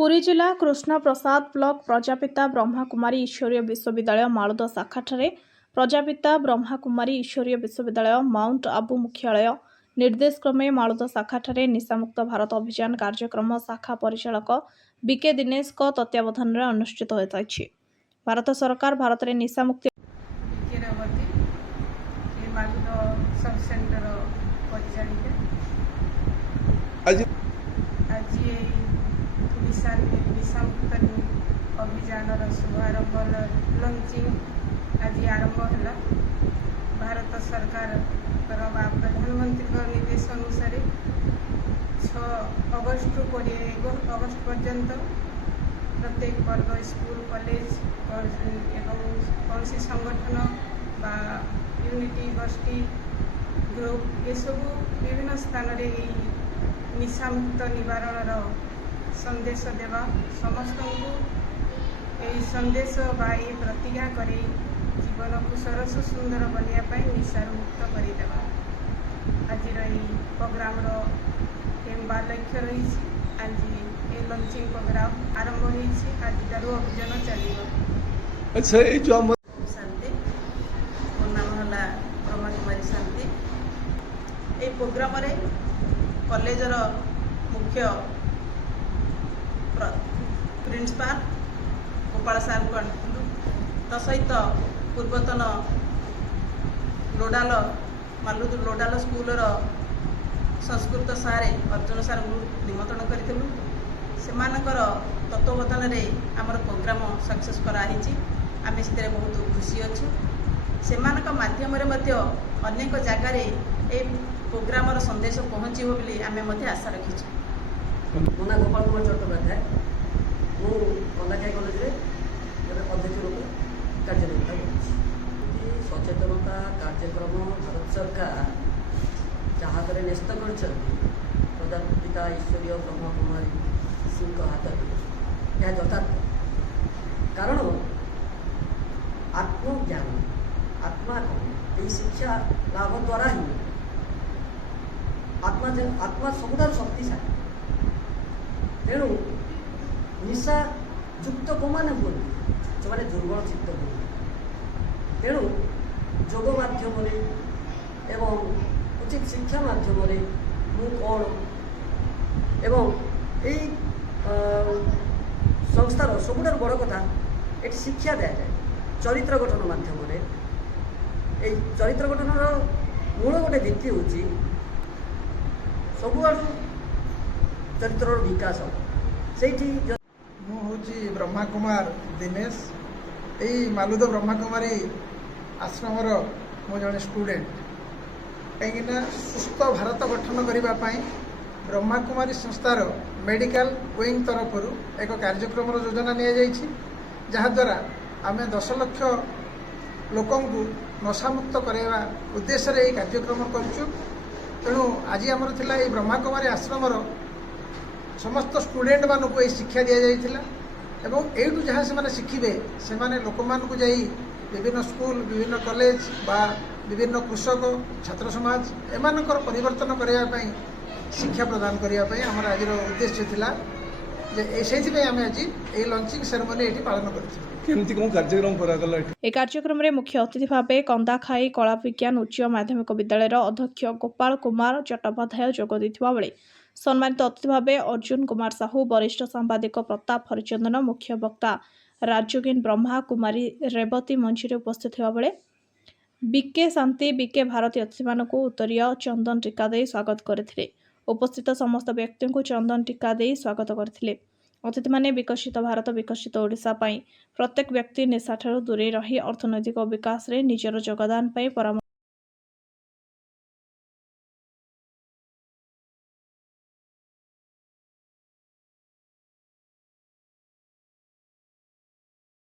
पुरी जिला कृष्ण प्रसाद ब्लॉक प्रजापिता ब्रह्माकुमारी ईश्वरीय विश्वविद्यालय मालुद शाखाठारे प्रजापिता ब्रह्माकुमारी ईश्वरीय विश्वविद्यालय माउंट आबू मुख्यालय निर्देशक्रमे मालुद शाखाठारे निशामुक्त भारत अभियान कार्यक्रम शाखा परिचालक बीके दिनेश तत्वावधान में अनुष्ठित होता है। भारत सरकार भारत में निशामुक्ति निशामुक्त अभियान शुभारंभ लंचिंग आज आरंभ है। भारत सरकार प्रधानमंत्री निर्देश अनुसार 6 अगस्त रु 21 अगस्त पर्यंत प्रत्येक वर्ग स्कूल कॉलेज कौन संगठन बा यूनिटी गोष्ठी ग्रुप ये सब विभिन्न स्थान में निशामुक्त निवारण संदेश देवा समस्त को संदेश बा प्रतिज्ञा कर जीवन को सरस सुंदर बनवाई निशार मुक्त करदेवा आज प्रोग्राम लक्ष्य रही। आज ये लंचिंग प्रोग्राम आरंभ हो आज अभियान चलो। शांति मोर नाम है ब्रह्माकुमारी शांति। ये प्रोग्राम रे कॉलेजर मुख्य प्रिंसिपाल गोपाल सार को सहित पूर्वतन लोडाल मालुद लोडाल स्कूल संस्कृत सारे अर्जुन सार को निमंत्रण करूँ से तत्वावधान में आमर प्रोग्राम सक्सेस कराई आम से बहुत खुशी अच्छु से माध्यम अनेक जगार ये प्रोग्राम संदेश पहुँचो बोली आम आशा रखीचु। मो ना गोपाल कुमार चट्टोपाध्याय मु कंदाखाई कॉलेज अध्यक्ष रूप कार्यनिर्वाह कर सचेतनता कार्यक्रम भारत सरकार जहाँ न्यस्त कर प्रजापिता ईश्वरीय ब्रह्मकुमारी सिंह हाथ में यह यथार्थ कारण आत्मज्ञान आत्मा कौन शिक्षा लाभ द्वारा ही आत्मा सबुठ शक्तिशाली तेणु निशा युक्त को मैंने हूँ जो मैंने दुर्बल चित्त हूँ तेणु जोग माध्यम एवं उचित शिक्षा माध्यम मु कौन एवं यही संस्थार सबुठ बड़ कथा ये शिक्षा दी जाए चरित्र गठन माध्यम चरित्र गठन मूल गोटे भित्ति हूँ सबुआड़ चरित्र विकास से मुझे ब्रह्मा कुमार दिनेश यही मालुद ब्रह्माकुमारी आश्रम मु जड़े स्टूडेंट कहीं सुस्थ भारत गठन करने ब्रह्माकुमारी संस्थार मेडिकल विंग तरफ एक कार्यक्रम योजना निद्वारा आम 10 लाख लोक नशामुक्त करवा उद्देश्य यही कार्यक्रम करूँ। तेणु आज आमर थिला ब्रह्माकुमारी आश्रम समस्त स्टूडेंट मानक ये शिक्षा दि जाइथिला एवं एठू जहाँ से शिखिबे से लोक मानक जाई विभिन्न स्कूल विभिन्न कॉलेज बा विभिन्न कृषक छात्र समाज एमानकर परिवर्तन करने शिक्षा प्रदान करने आमर आज उद्देश्य थिला जे से आम आज ये लंचिंग सेरेमनी ये पालन कर। कार्यक्रम में मुख्य अतिथि भाव कंदाखाई कला विज्ञान उच्च माध्यमिक विद्यालय अध्यक्ष गोपाल कुमार चट्टोपाध्याय जोग देथिबा बेले सम्मानित अतिथि भाव अर्जुन कुमार साहू वरिष्ठ सांबादिक प्रताप हरिचंदन मुख्य वक्ता राजयोगिन ब्रह्मा कुमारी रेवती मंच उपस्थित होगा बेले बीके शांति बीके भारतीय अतिथि मानक उत्तरीय चंदन टीका दे स्वागत करथिले। उपस्थित समस्त व्यक्ति को चंदन टीका दे स्वागत करथिले। अतिथि माने विकसित भारत विकसित ओडिशा पाई प्रत्येक व्यक्ति निशा ठारू दूरे रही अर्थनैतिक विकास रे निजर योगदान पाई परामर्श